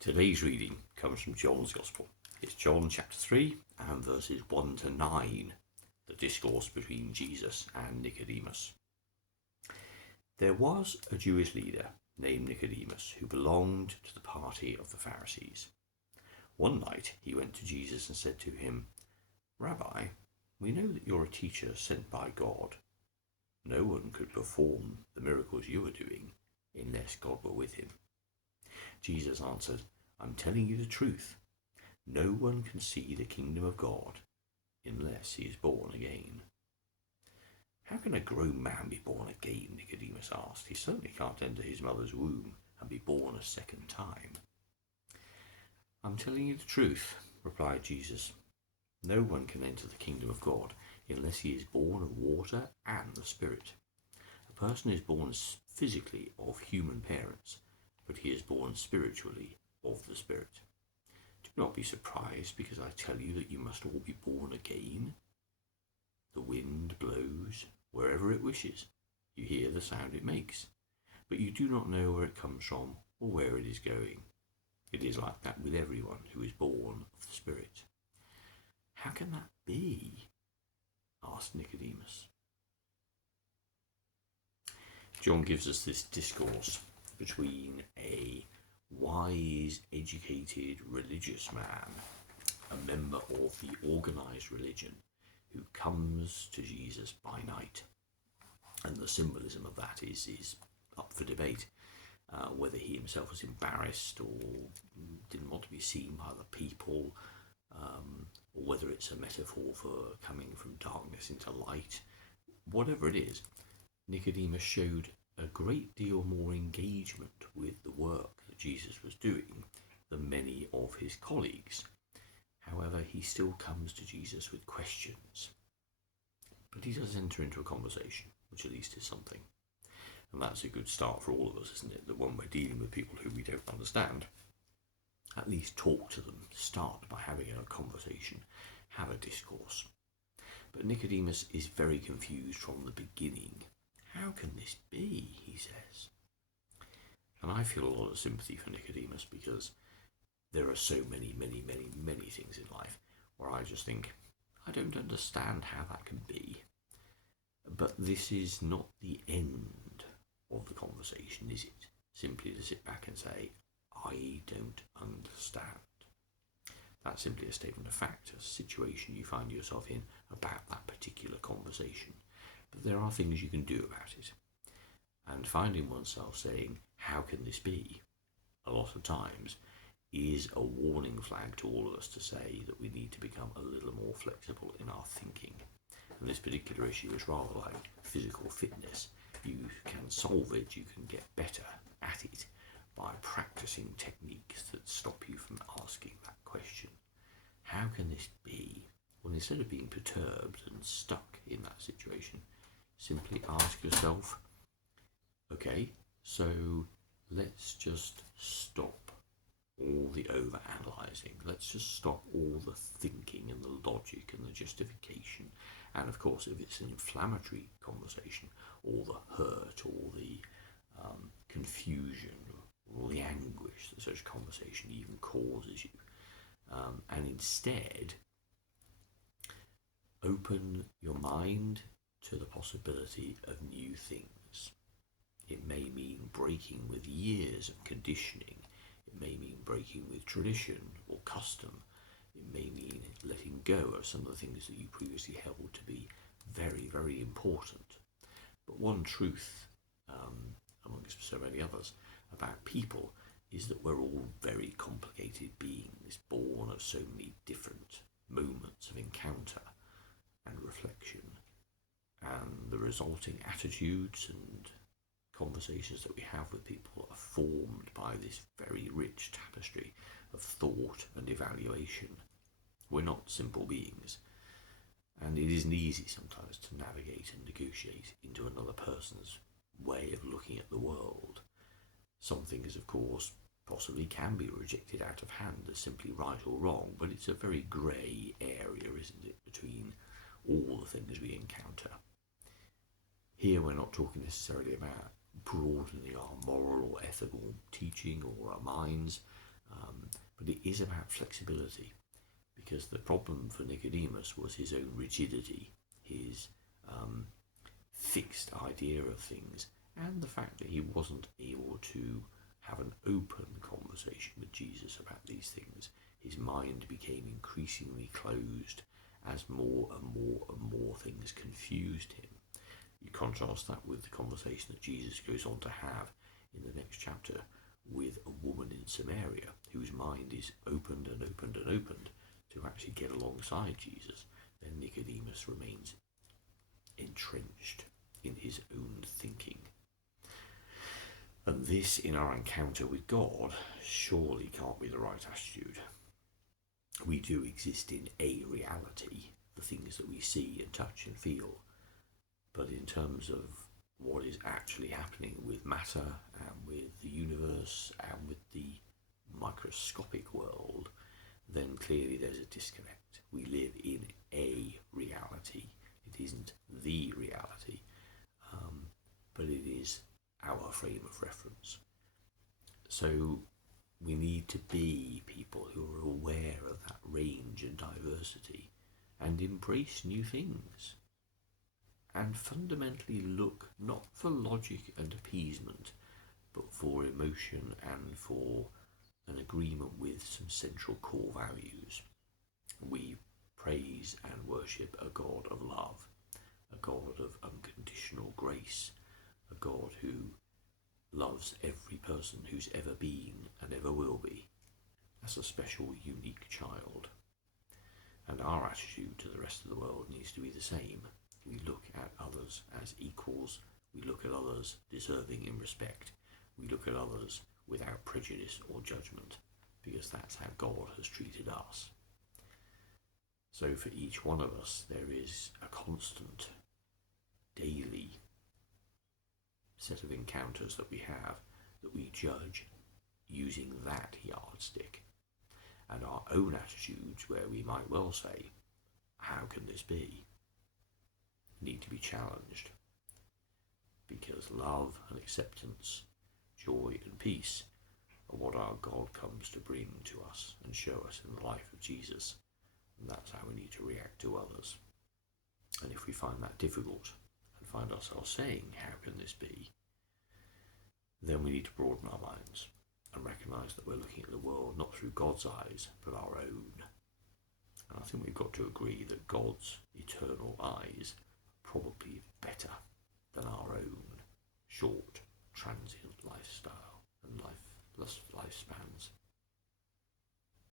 Today's reading comes from John's Gospel. It's John chapter 3 and verses 1 to 9, the discourse between Jesus and Nicodemus. There was a Jewish leader named Nicodemus who belonged to the party of the Pharisees. One night he went to Jesus and said to him, "Rabbi, we know that you're a teacher sent by God. No one could perform the miracles you are doing unless God were with him." Jesus answered, "I'm telling you the truth. No one can see the kingdom of God unless he is born again." "How can a grown man be born again?" Nicodemus asked. "He certainly can't enter his mother's womb and be born a second time." "I'm telling you the truth," replied Jesus. "No one can enter the kingdom of God unless he is born of water and the Spirit. A person is born physically of human parents, but he is born spiritually of the Spirit. Do not be surprised because I tell you that you must all be born again. The wind blows wherever it wishes. You hear the sound it makes, but you do not know where it comes from or where it is going. It is like that with everyone who is born of the Spirit." "How can that be?" asked Nicodemus. John gives us this discourse between a wise, educated, religious man, a member of the organized religion, who comes to Jesus by night. And the symbolism of that is up for debate, whether he himself was embarrassed or didn't want to be seen by the people, or whether it's a metaphor for coming from darkness into light. Whatever it is, Nicodemus showed a great deal more engagement with the work that Jesus was doing than many of his colleagues. However, he still comes to Jesus with questions. But he does enter into a conversation, which at least is something. And that's a good start for all of us, isn't it? That when we're dealing with people who we don't understand, at least talk to them, start by having a conversation, have a discourse. But Nicodemus is very confused from the beginning. "How can this be?" he says. And I feel a lot of sympathy for Nicodemus because there are so many things in life where I just think, I don't understand how that can be. But this is not the end of the conversation, is it? Simply to sit back and say, "I don't understand." That's simply a statement of fact, a situation you find yourself in about that particular conversation. But there are things you can do about it. And finding oneself saying, "How can this be?" a lot of times is a warning flag to all of us to say that we need to become a little more flexible in our thinking. And this particular issue is rather like physical fitness. You can solve it, you can get better at it by practicing techniques that stop you from asking that question. How can this be? Well, instead of being perturbed and stuck in that situation, simply ask yourself, okay, so let's just stop all the over-analysing. Let's just stop all the thinking and the logic and the justification. And of course, if it's an inflammatory conversation, all the hurt, all the confusion, all the anguish that such conversation even causes you. And instead, open your mind to the possibility of new things. It may mean breaking with years of conditioning. It may mean breaking with tradition or custom. It may mean letting go of some of the things that you previously held to be very important. But one truth, amongst so many others, about people is that we're all very complicated beings, born of so many different moments of encounter and reflection. And the resulting attitudes and conversations that we have with people are formed by this very rich tapestry of thought and evaluation. We're not simple beings, and it isn't easy sometimes to navigate and negotiate into another person's way of looking at the world. Some things, of course, possibly can be rejected out of hand as simply right or wrong, but it's a very grey area, isn't it, between all the things we encounter. Here we're not talking necessarily about broadening our moral or ethical teaching or our minds. But it is about flexibility, because the problem for Nicodemus was his own rigidity, his fixed idea of things, and the fact that he wasn't able to have an open conversation with Jesus about these things. His mind became increasingly closed as more and more and more things confused him. You contrast that with the conversation that Jesus goes on to have in the next chapter with a woman in Samaria whose mind is opened and opened and opened to actually get alongside Jesus. Then Nicodemus remains entrenched in his own thinking. And this, in our encounter with God, surely can't be the right attitude. We do exist in a reality, the things that we see and touch and feel, but in terms of what is actually happening with matter and with the universe and with the microscopic world, then clearly there's a disconnect. We live in a reality. It isn't the reality, but it is our frame of reference. So we need to be people who are aware of that range and diversity and embrace new things, and fundamentally look not for logic and appeasement, but for emotion and for an agreement with some central core values. We praise and worship a God of love, a God of unconditional grace, a God who loves every person who's ever been and ever will be as a special, unique child. And our attitude to the rest of the world needs to be the same. We look at others as equals. We look at others deserving in respect. We look at others without prejudice or judgment, because that's how God has treated us. So for each one of us, there is a constant, daily set of encounters that we have that we judge using that yardstick. And our own attitudes, where we might well say, how can this be, need to be challenged, because love and acceptance, joy and peace are what our God comes to bring to us and show us in the life of Jesus. And that's how we need to react to others. And if we find that difficult and find ourselves saying, how can this be, then we need to broaden our minds and recognise that we're looking at the world not through God's eyes, but our own. And I think we've got to agree that God's eternal eyes are probably better than our own short, transient lifestyle and lifespans.